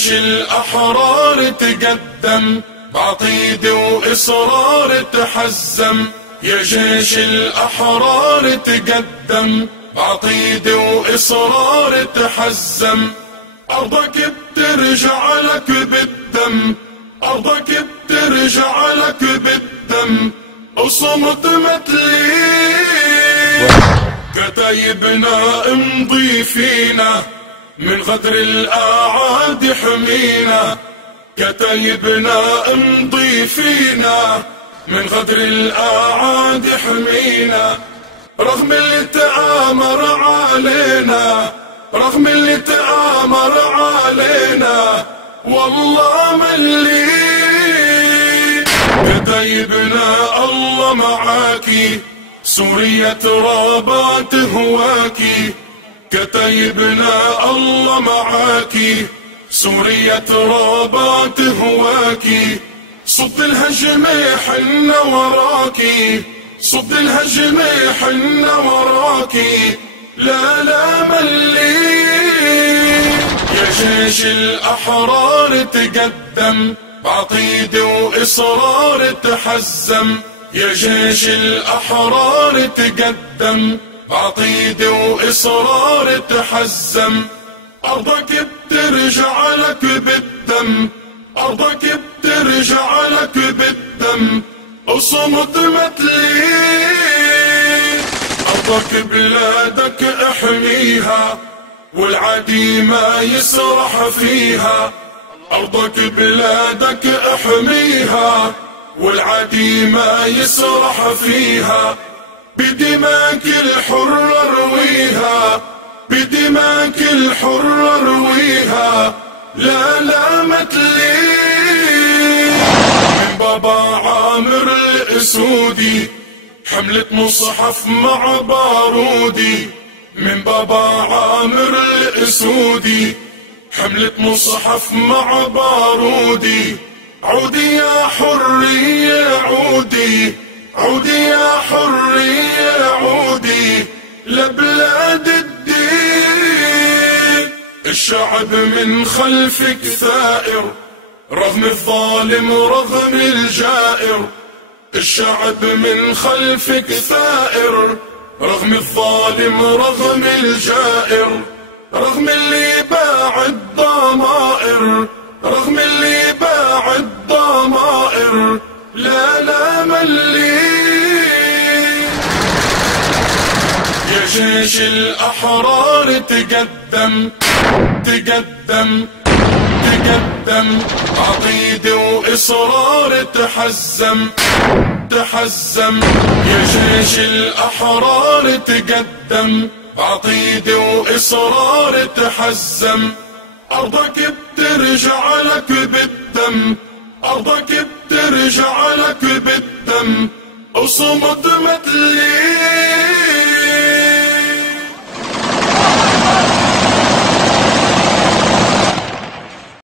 جيش الأحرار تقدم بعقيدة وإصرار تحزم. يا جيش الأحرار تقدم بعقيدة وإصرار تحزم. أرضك بترجع لك بالدم، أرضك بترجع لك بالدم. اصمت متلي كتايبنا امضي فينا، من غدر الأعادي حمينا. كتايبنا امضي فينا، من غدر الأعادي حمينا. رغم اللي تآمر علينا، رغم اللي تآمر علينا، والله ملي كتايبنا الله معاكي. سوريا ترابات هواكي، كتايبنا الله معاكي. سوريا ترابات هواكي. صد الهجمة حنا وراكي، صد الهجمة حنا وراكي. لا لا ملي يا جيش الأحرار تقدم بعقيدة وإصرار تحزم. يا جيش الأحرار تقدم بعقيدة وإصرار تحزم. أرضك بترجع لك بالدم، أرضك بترجع لك بالدم. اصمت متلي أرضك بلادك احميها، والعدي ما يسرح فيها. أرضك بلادك احميها، والعدي ما يسرح فيها. بدماك الحرة رويها، بدماك الحرة رويها. لا لا متلي من بابا عامر الأسودي، حملة مصحف مع بارودي. من بابا عامر الأسودي، حملة مصحف مع بارودي. عودي يا حرية عودي، عودي يا حرية عودي لبلاد الدين. الشعب من خلفك ثائر، رغم الظالم رغم الجائر. الشعب من خلفك ثائر، رغم الظالم رغم الجائر. رغم اللي باع الضمائر، رغم اللي باع الضمائر. لا لا ملي يا جيش الأحرار تقدم تقدم تقدم عقيدة وإصرار تحزم تحزم. يا جيش الأحرار تقدم بعقيدة وإصرار تحزم. أرضك بترجع لك بالدم، أرضك بترجع لك بالدم. اصمت متلي